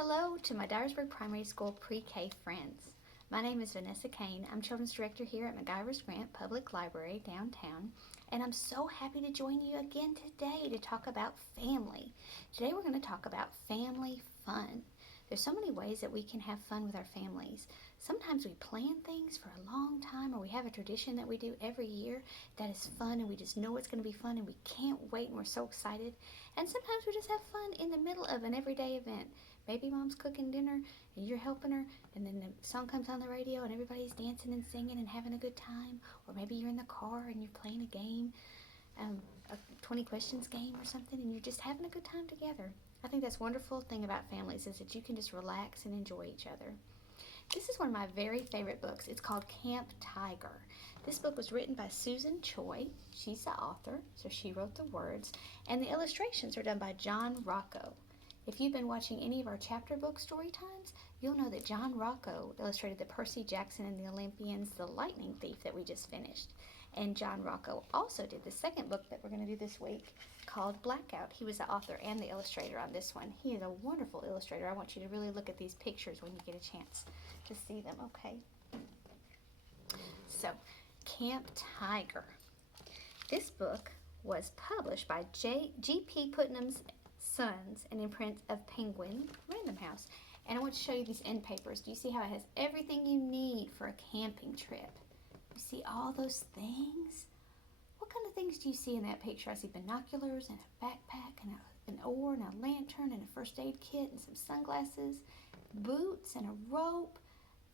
Hello to my Dyersburg Primary School Pre-K friends. My name is Vanessa Kane. I'm Children's Director here at McIver's Grant Public Library downtown, and I'm so happy to join you again today to talk about family. Today we're going to talk about family fun. There's so many ways that we can have fun with our families. Sometimes we plan things for a long time, or we have a tradition that we do every year that is fun and we just know it's going to be fun and we can't wait and we're so excited. And sometimes we just have fun in the middle of an everyday event. Maybe mom's cooking dinner and you're helping her, and then the song comes on the radio and everybody's dancing and singing and having a good time. Or maybe you're in the car and you're playing a game, a 20 questions game or something, and you're just having a good time together. I think that's wonderful thing about families is that you can just relax and enjoy each other. This is one of my very favorite books. It's called Camp Tiger. This book was written by Susan Choi. She's the author, so she wrote the words, and the illustrations are done by John Rocco. If you've been watching any of our chapter book story times, you'll know that John Rocco illustrated the Percy Jackson and the Olympians, The Lightning Thief that we just finished. And John Rocco also did the second book that we're going to do this week called Blackout. He was the author and the illustrator on this one. He is a wonderful illustrator. I want you to really look at these pictures when you get a chance to see them, okay? So, Camp Tiger. This book was published by G.P. Putnam's Sons, an imprint of Penguin Random House. And I want to show you these Endpapers. Do you see how it has everything you need for a camping trip? You see all those things? What kind of things do you see in that picture? I see binoculars and a backpack and an oar and a lantern and a first aid kit and some sunglasses, boots and a rope,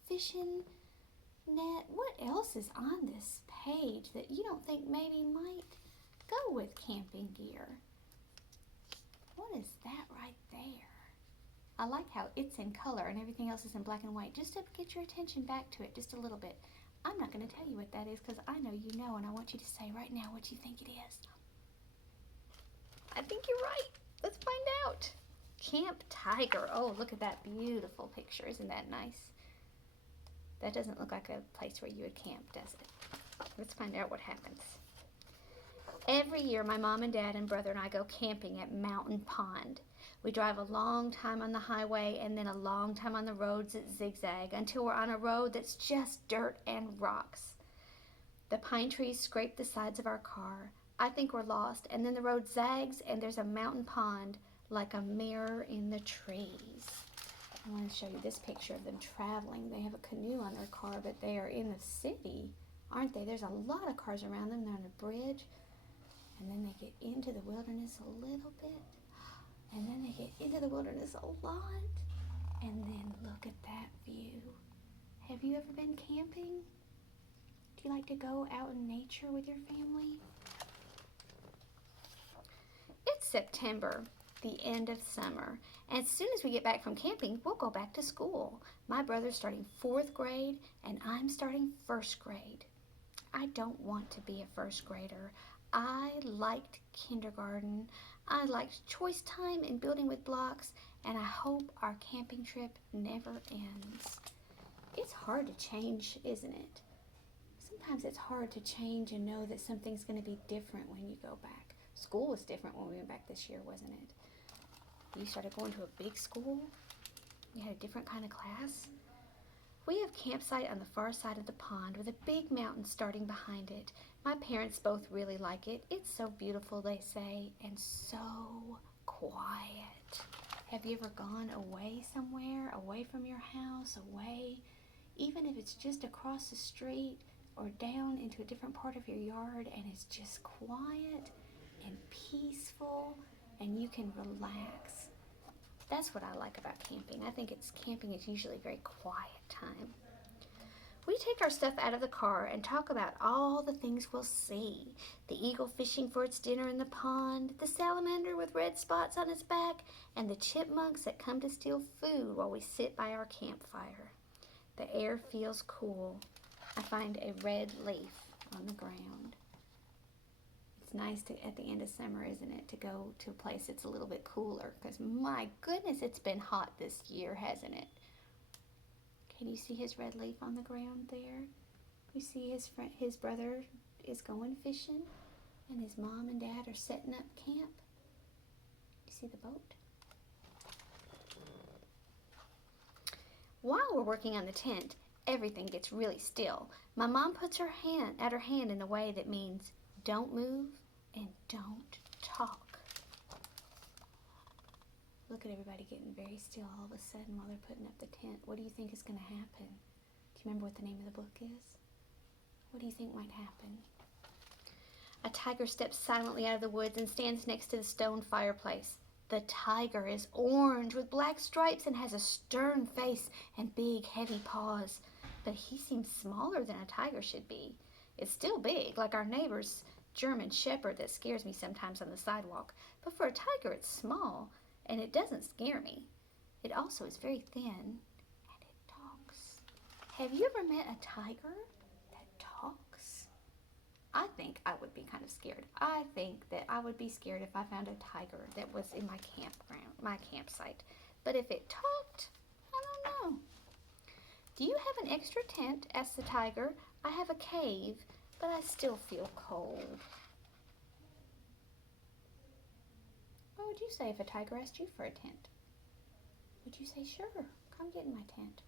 fishing net. What else is on this page that you don't think maybe might go with camping gear? What is that right there? I like how it's in color and everything else is in black and white, just to get your attention back to it just a little bit. I'm not going to tell you what that is because I know you know, and I want you to say right now what you think it is. I think you're right. Let's find out. Camp Tiger. Oh, look at that beautiful picture. Isn't that nice? That doesn't look like a place where you would camp, does it? Let's find out what happens. Every year, my mom and dad and brother and I go camping at Mountain Pond. We drive a long time on the highway and then a long time on the roads that zigzag until we're on a road that's just dirt and rocks. The pine trees scrape the sides of our car. I think we're lost, and then the road zags and there's a mountain pond like a mirror in the trees. I want to show you this picture of them traveling. They have a canoe on their car, but they are in the city, aren't they? There's a lot of cars around them. They're on a bridge. And then they get into the wilderness a little bit. And then they get into the wilderness a lot. And then look at that view. Have you ever been camping? Do you like to go out in nature with your family? It's September, the end of summer. And as soon as we get back from camping, we'll go back to school. My brother's starting 4th grade and I'm starting 1st grade. I don't want to be a 1st grader. I liked kindergarten, I liked choice time and building with blocks, and I hope our camping trip never ends. It's hard to change, isn't it? Sometimes it's hard to change and know that something's going to be different when you go back. School was different when we went back this year, wasn't it? You started going to a big school? You had a different kind of class? We have campsite on the far side of the pond with a big mountain starting behind it. My parents both really like it. It's so beautiful, they say, and so quiet. Have you ever gone away somewhere, away from your house, away, even if it's just across the street or down into a different part of your yard, and it's just quiet and peaceful and you can relax? That's what I like about camping. I think camping is usually a very quiet time. We take our stuff out of the car and talk about all the things we'll see. The eagle fishing for its dinner in the pond, the salamander with red spots on its back, and the chipmunks that come to steal food while we sit by our campfire. The air feels cool. I find a red leaf on the ground. It's nice at the end of summer, isn't it, to go to a place that's a little bit cooler, because my goodness, it's been hot this year, hasn't it? Can you see his red leaf on the ground there? You see his brother is going fishing, and his mom and dad are setting up camp. You see the boat? While we're working on the tent, everything gets really still. My mom puts her hand in a way that means don't move and don't talk. Look at everybody getting very still all of a sudden while they're putting up the tent. What do you think is going to happen? Do you remember what the name of the book is? What do you think might happen? A tiger steps silently out of the woods and stands next to the stone fireplace. The tiger is orange with black stripes and has a stern face and big, heavy paws. But he seems smaller than a tiger should be. It's still big, like our neighbor's German shepherd that scares me sometimes on the sidewalk. But for a tiger, it's small, and it doesn't scare me. It also is very thin, and it talks. Have you ever met a tiger that talks? I think I would be kind of scared. I think that I would be scared if I found a tiger that was in my campsite. But if it talked, I don't know. Do you have an extra tent? Asked the tiger. I have a cave, but I still feel cold. What would you say if a tiger asked you for a tent? Would you say, sure, come get in my tent?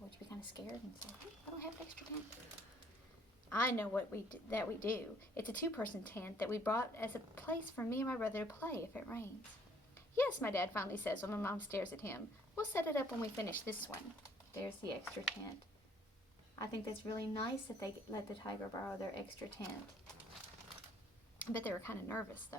Or would you be kind of scared and say, hey, I don't have an extra tent? I know what we do. It's a 2-person tent that we brought as a place for me and my brother to play if it rains. Yes, my dad finally says when my mom stares at him. We'll set it up when we finish this one. There's the extra tent. I think that's really nice that they let the tiger borrow their extra tent. I bet they were kind of nervous though.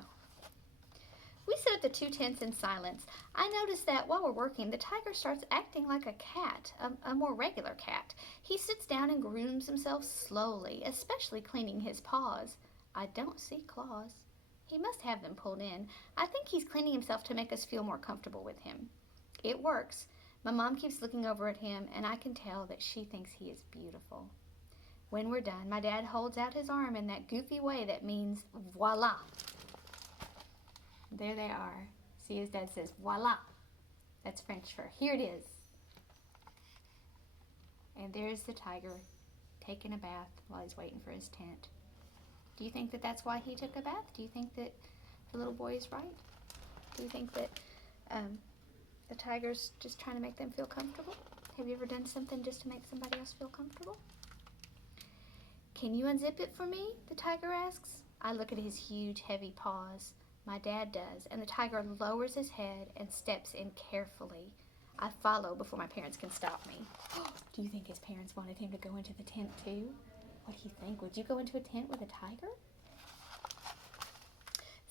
We set up the 2 tents in silence. I noticed that while we're working, the tiger starts acting like a cat, a more regular cat. He sits down and grooms himself slowly, especially cleaning his paws. I don't see claws. He must have them pulled in. I think he's cleaning himself to make us feel more comfortable with him. It works. My mom keeps looking over at him, and I can tell that she thinks he is beautiful. When we're done, my dad holds out his arm in that goofy way that means voila. There they are. See, his dad says, voila. That's French for here it is. And there's the tiger taking a bath while he's waiting for his tent. Do you think that that's why he took a bath? Do you think that the little boy is right? Do you think that the tiger's just trying to make them feel comfortable? Have you ever done something just to make somebody else feel comfortable? Can you unzip it for me? The tiger asks. I look at his huge, heavy paws. My dad does, and the tiger lowers his head and steps in carefully. I follow before my parents can stop me. Do you think his parents wanted him to go into the tent too? What do you think? Would you go into a tent with a tiger?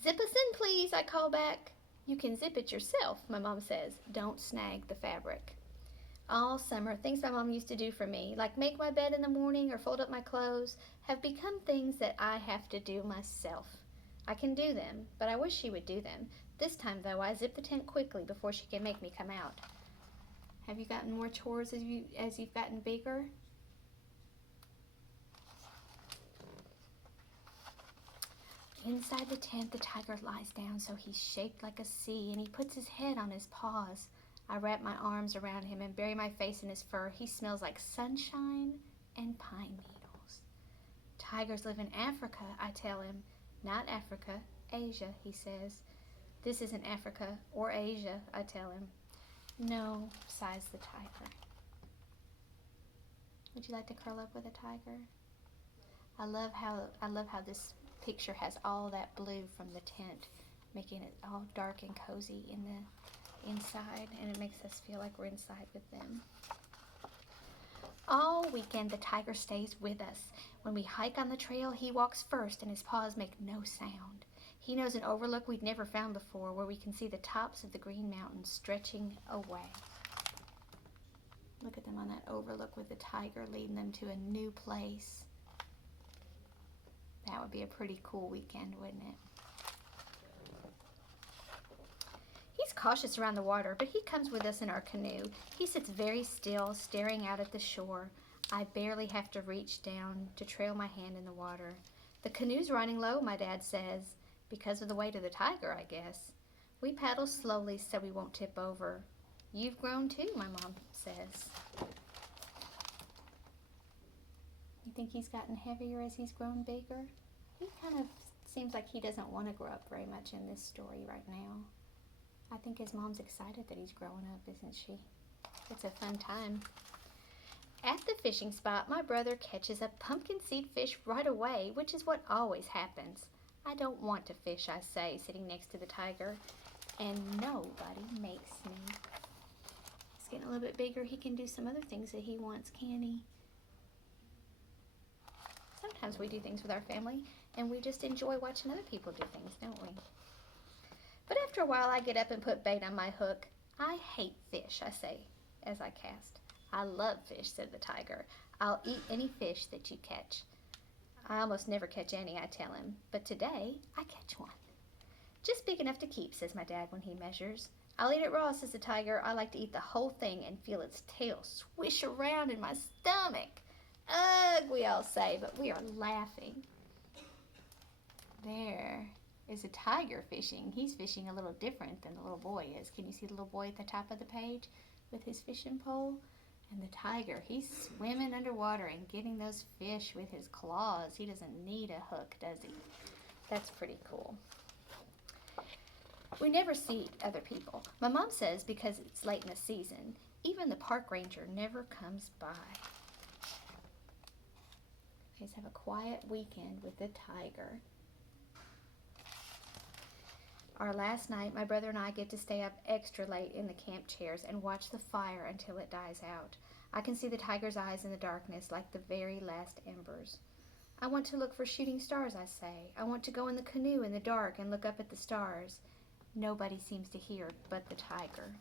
Zip us in, please, I call back. You can zip it yourself, my mom says. Don't snag the fabric. All summer, things my mom used to do for me, like make my bed in the morning or fold up my clothes, have become things that I have to do myself. I can do them, but I wish she would do them. This time, though, I zip the tent quickly before she can make me come out. Have you gotten more chores as you've gotten bigger? Inside the tent, the tiger lies down so he's shaped like a C, and he puts his head on his paws. I wrap my arms around him and bury my face in his fur. He smells like sunshine and pine needles. Tigers live in Africa, I tell him. Not Africa, Asia, he says. This isn't Africa or Asia, I tell him. No, sighs the tiger. Would you like to curl up with a tiger? I love how this picture has all that blue from the tent, making it all dark and cozy in the inside, and it makes us feel like we're inside with them. All weekend, the tiger stays with us. When we hike on the trail, he walks first, and his paws make no sound. He knows an overlook we'd never found before, where we can see the tops of the Green Mountains stretching away. Look at them on that overlook with the tiger leading them to a new place. That would be a pretty cool weekend, wouldn't it? He's cautious around the water, but he comes with us in our canoe. He sits very still, staring out at the shore. I barely have to reach down to trail my hand in the water. The canoe's running low, my dad says, because of the weight of the tiger, I guess. We paddle slowly so we won't tip over. You've grown too, my mom says. You think he's gotten heavier as he's grown bigger? He kind of seems like he doesn't want to grow up very much in this story right now. I think his mom's excited that he's growing up, isn't she? It's a fun time. At the fishing spot, my brother catches a pumpkin seed fish right away, which is what always happens. I don't want to fish, I say, sitting next to the tiger, and nobody makes me. He's getting a little bit bigger. He can do some other things that he wants, can he? Sometimes we do things with our family, and we just enjoy watching other people do things, don't we? But after a while, I get up and put bait on my hook. I hate fish, I say, as I cast. I love fish, said the tiger. I'll eat any fish that you catch. I almost never catch any, I tell him, but today I catch one. Just big enough to keep, says my dad when he measures. I'll eat it raw, says the tiger. I like to eat the whole thing and feel its tail swish around in my stomach. Ugh, we all say, but we are laughing. There is a tiger fishing. He's fishing a little different than the little boy is. Can you see the little boy at the top of the page with his fishing pole? And the tiger, he's swimming underwater and getting those fish with his claws. He doesn't need a hook, does he? That's pretty cool. We never see other people. My mom says because it's late in the season, even the park ranger never comes by. Let's have a quiet weekend with the tiger. Our last night, my brother and I get to stay up extra late in the camp chairs and watch the fire until it dies out. I can see the tiger's eyes in the darkness like the very last embers. I want to look for shooting stars, I say. I want to go in the canoe in the dark and look up at the stars. Nobody seems to hear but the tiger.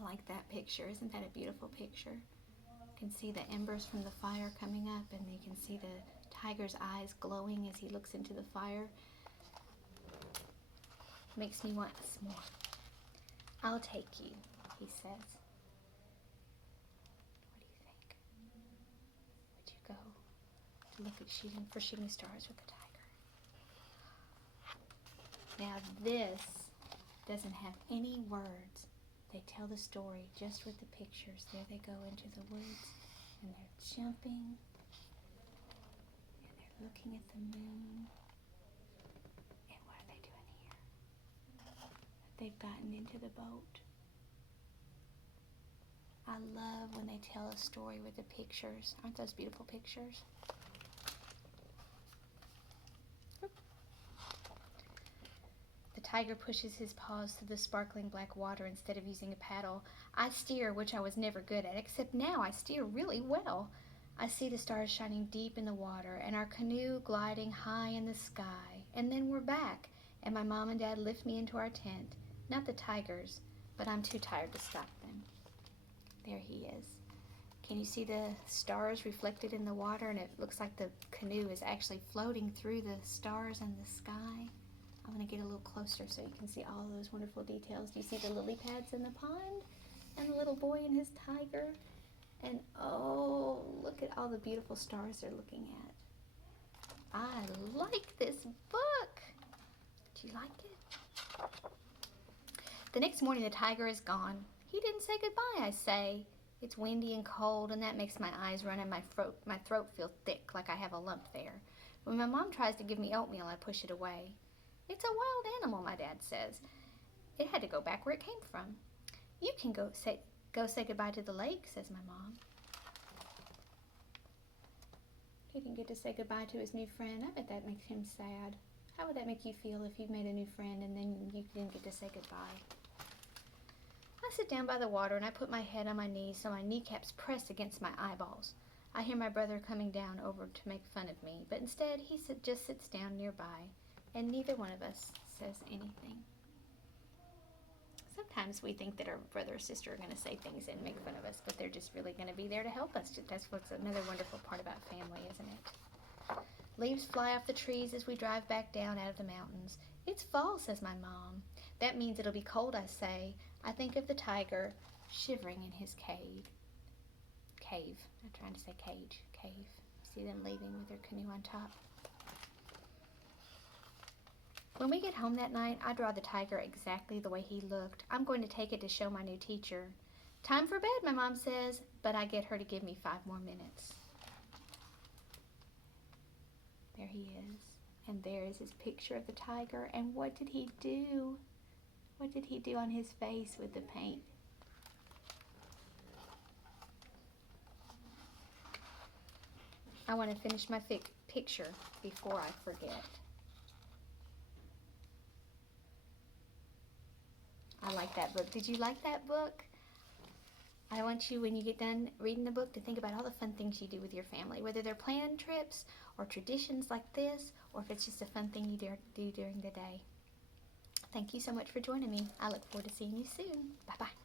I like that picture. Isn't that a beautiful picture? You can see the embers from the fire coming up, and you can see the tiger's eyes glowing as he looks into the fire. Makes me want some more. I'll take you, he says. What do you think? Would you go to look at shooting stars with the tiger? Now this doesn't have any words. They tell the story just with the pictures. There they go into the woods, and they're jumping, and they're looking at the moon. And what are they doing here? They've gotten into the boat. I love when they tell a story with the pictures. Aren't those beautiful pictures? The tiger pushes his paws through the sparkling black water instead of using a paddle. I steer, which I was never good at, except now I steer really well. I see the stars shining deep in the water and our canoe gliding high in the sky. And then we're back, and my mom and dad lift me into our tent. Not the tigers, but I'm too tired to stop them. There he is. Can you see the stars reflected in the water? And it looks like the canoe is actually floating through the stars and the sky. I'm going to get a little closer so you can see all those wonderful details. Do you see the lily pads in the pond? And the little boy and his tiger? And oh, look at all the beautiful stars they're looking at. I like this book. Do you like it? The next morning the tiger is gone. He didn't say goodbye, I say. It's windy and cold, and that makes my eyes run and my throat feel thick like I have a lump there. When my mom tries to give me oatmeal, I push it away. It's a wild animal, my dad says. It had to go back where it came from. You can go say goodbye to the lake, says my mom. He didn't get to say goodbye to his new friend. I bet that makes him sad. How would that make you feel if you made a new friend and then you didn't get to say goodbye? I sit down by the water and I put my head on my knees so my kneecaps press against my eyeballs. I hear my brother coming down over to make fun of me, but instead he just sits down nearby, and neither one of us says anything. Sometimes we think that our brother or sister are going to say things and make fun of us, but they're just really going to be there to help us. That's what's another wonderful part about family, isn't it? Leaves fly off the trees as we drive back down out of the mountains. It's fall, says my mom. That means it'll be cold, I say. I think of the tiger shivering in his cave. I'm trying to say cage. Cave. See them leaving with their canoe on top. When we get home that night, I draw the tiger exactly the way he looked. I'm going to take it to show my new teacher. Time for bed, my mom says, but I get her to give me 5 more minutes. There he is. And there is his picture of the tiger. And what did he do? What did he do on his face with the paint? I want to finish my picture before I forget. I like that book. Did you like that book? I want you, when you get done reading the book, to think about all the fun things you do with your family, whether they're planned trips or traditions like this, or if it's just a fun thing you do during the day. Thank you so much for joining me. I look forward to seeing you soon. Bye-bye.